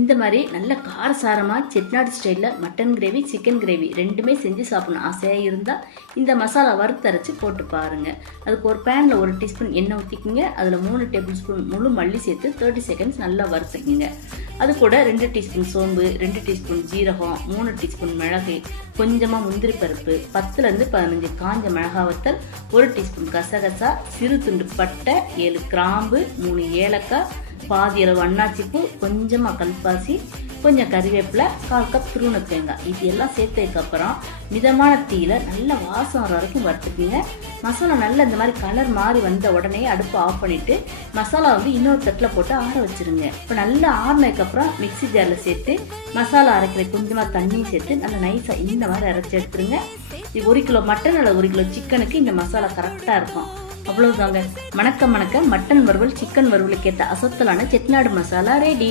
இந்த மாதிரி நல்ல காரசாரமாக செட்டிநாடு ஸ்டைலில் மட்டன் கிரேவி சிக்கன் கிரேவி ரெண்டுமே செஞ்சு சாப்பிடணும் ஆசையாக இருந்தால் இந்த மசாலா வறுத்தரைச்சி போட்டு பாருங்கள். அதுக்கு ஒரு பேனில் 1 டீஸ்பூன் எண்ணெய் ஊற்றிக்குங்க. அதில் 3 டேபிள் ஸ்பூன் முழு மல்லி சேர்த்து 30 செகண்ட்ஸ் நல்லா வறுத்துக்குங்க. அது கூட 2 டீஸ்பூன் சோம்பு, 2 டீஸ்பூன் ஜீரகம், 3 டீஸ்பூன் மிளகு, கொஞ்சமாக முந்திரி பருப்பு, 10லேருந்து 15 காஞ்ச மிளகா வத்தல், 1 டீஸ்பூன் கசகசா, சிறு துண்டு பட்டை, 7 கிராம்பு, 3 ஏலக்காய், பாதி அளவு அன்னாச்சிப்பூ, கொஞ்சமாக கல்பாசி, கொஞ்சம் கறிவேப்பிலை, 1/4 கப் துருவன தேங்காய், இது எல்லாம் சேர்த்ததுக்கப்புறம் மிதமான தீயில நல்லா வாசம் வர வரைக்கும் வறுத்துக்குங்க. மசாலா நல்லா இந்த மாதிரி கலர் மாறி வந்த உடனே அடுப்பை ஆஃப் பண்ணிவிட்டு மசாலா இன்னொரு தட்டில் போட்டு ஆற வச்சுருங்க. இப்போ நல்லா ஆறினதுக்கப்புறம் மிக்சி ஜாரில் சேர்த்து மசாலா அரைக்கிற கொஞ்சமாக தண்ணியும் சேர்த்து நல்லா நைஸாக இந்த மாதிரி அரைச்சி எடுத்துருங்க. இது 1 கிலோ மட்டன் அல்லது 1 கிலோ சிக்கனுக்கு இந்த மசாலா கரெக்டாக இருக்கும். அவ்வளவுதாங்க. மணக்க மணக்க மட்டன் வறுவல் சிக்கன் வறுவலுக்கு ஏற்ற அசத்தலான செட்டிநாடு மசாலா ரெடி.